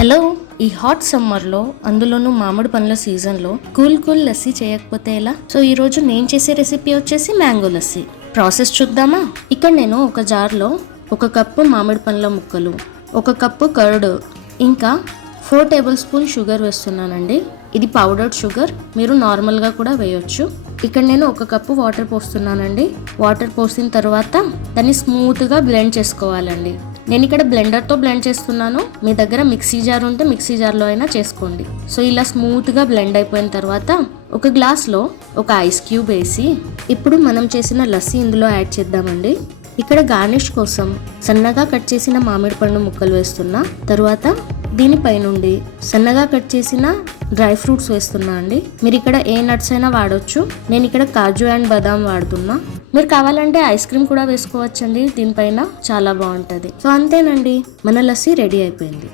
Hello, ఈ hot సమ్మర్లో అందులోనూ మామిడి పండ్ల సీజన్లో కూల్ లస్సీ చేయకపోతే ఎలా? సో ఈరోజు నేను చేసే రెసిపీ వచ్చేసి మ్యాంగో లస్సీ. ప్రాసెస్ చూద్దామా? ఇక్కడ నేను ఒక జార్లో 1 కప్పు మామిడి పండ్ల ముక్కలు, 1 కప్పు కర్డ్, ఇంకా 4 టేబుల్ స్పూన్ షుగర్ వేస్తున్నానండి. ఇది పౌడర్డ్ షుగర్, మీరు నార్మల్గా కూడా వేయొచ్చు. ఇక్కడ నేను 1 కప్పు వాటర్ పోస్తున్నానండి. వాటర్ పోసిన తర్వాత దాన్ని స్మూత్గా బ్లెండ్ చేసుకోవాలండి. నేను ఇక్కడ బ్లెండర్తో బ్లెండ్ చేస్తున్నాను. మీ దగ్గర మిక్సీ జార్ ఉంటే మిక్సీ జార్లో అయినా చేసుకోండి. సో ఇలా స్మూత్గా బ్లెండ్ అయిపోయిన తర్వాత ఒక గ్లాస్లో ఒక ఐస్ క్యూబ్ వేసి ఇప్పుడు మనం చేసిన లస్సీ ఇందులో యాడ్ చేద్దామండి. ఇక్కడ గార్నిష్ కోసం సన్నగా కట్ చేసిన మామిడి పండు ముక్కలు వేస్తున్నా. తర్వాత దీనిపై నుండి సన్నగా కట్ చేసిన డ్రై ఫ్రూట్స్ వేస్తున్నా అండి. మీరు ఇక్కడ ఏ నట్స్ అయినా వాడొచ్చు. నేను ఇక్కడ కాజు అండ్ బాదాం వాడుతున్నా. మీరు కావాలంటే ఐస్ క్రీమ్ కూడా వేసుకోవచ్చండి దీనిపైన, చాలా బాగుంటుంది. సో అంతేనండి, మన లస్సీ రెడీ అయిపోయింది.